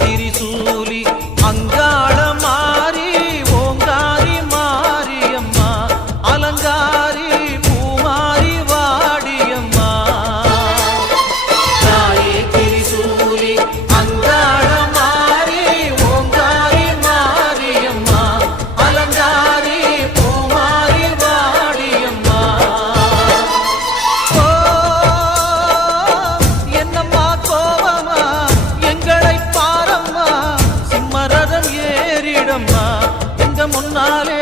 తిరిసూలి ஏறிடம்மா எங்க முன்னாலே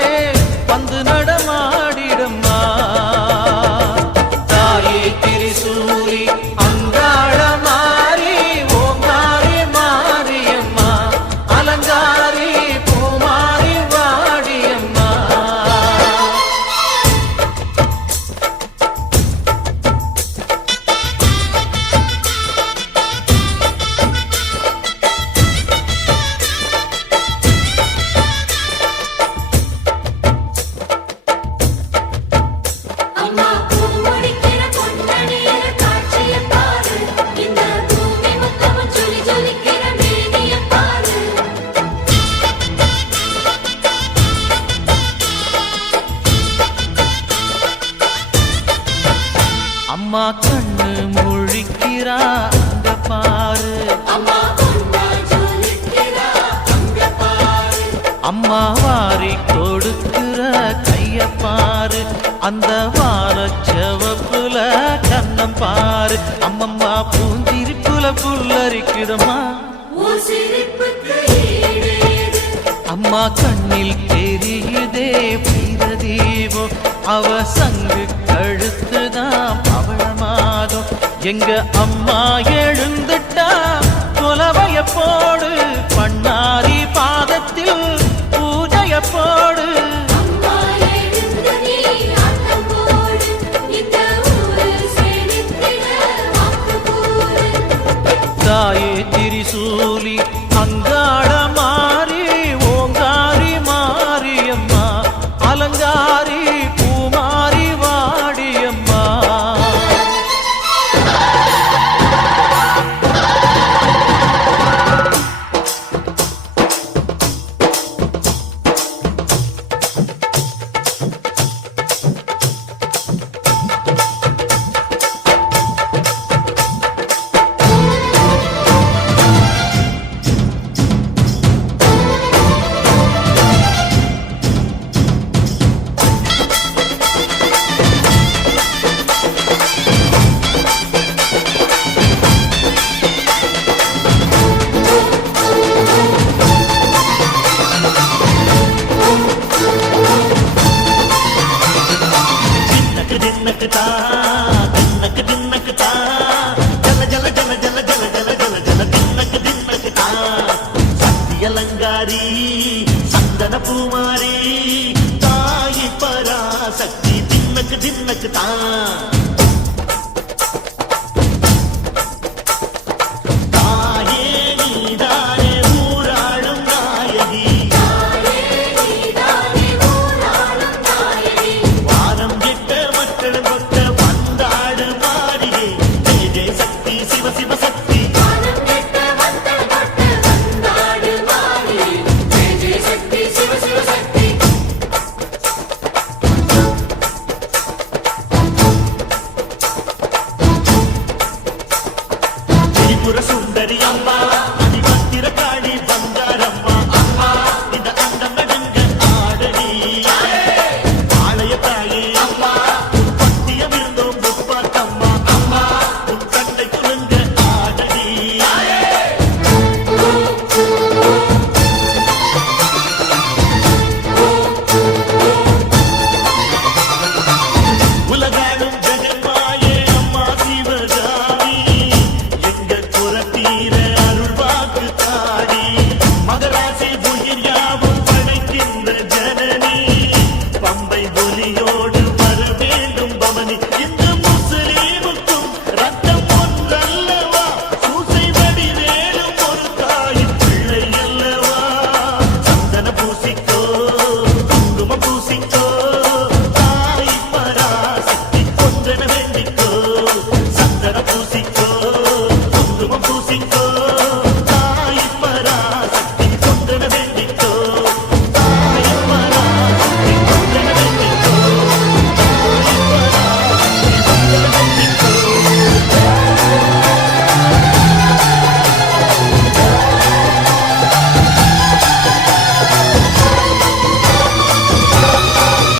அம்மா வாரி கொடுக்கிற கைய பாரு அந்த வார செவப்புல கண்ணம் பாரு. அம்மம்மா பூந்திருப்புல புல்லரிக்குதம்மா. அம்மா கண்ணில் தெரியுதே வீர தீபம் அவ சங்கு கழுத்துதான் பவழமாதம் எங்க அம்மா எழுந்துட்டா கொலவைய போடு பண்ணாரி தாயே திரிசூலி அங்காட దిన్నకటా దిన్నక దిన్నకటా. జల జల జల జల జల జల జల జల దిన్నక దిన్నకటా. సత్య లంగారి సందన పూమారి తాయి పరాశక్తి దిన్నక దిన్నకటా. Let's see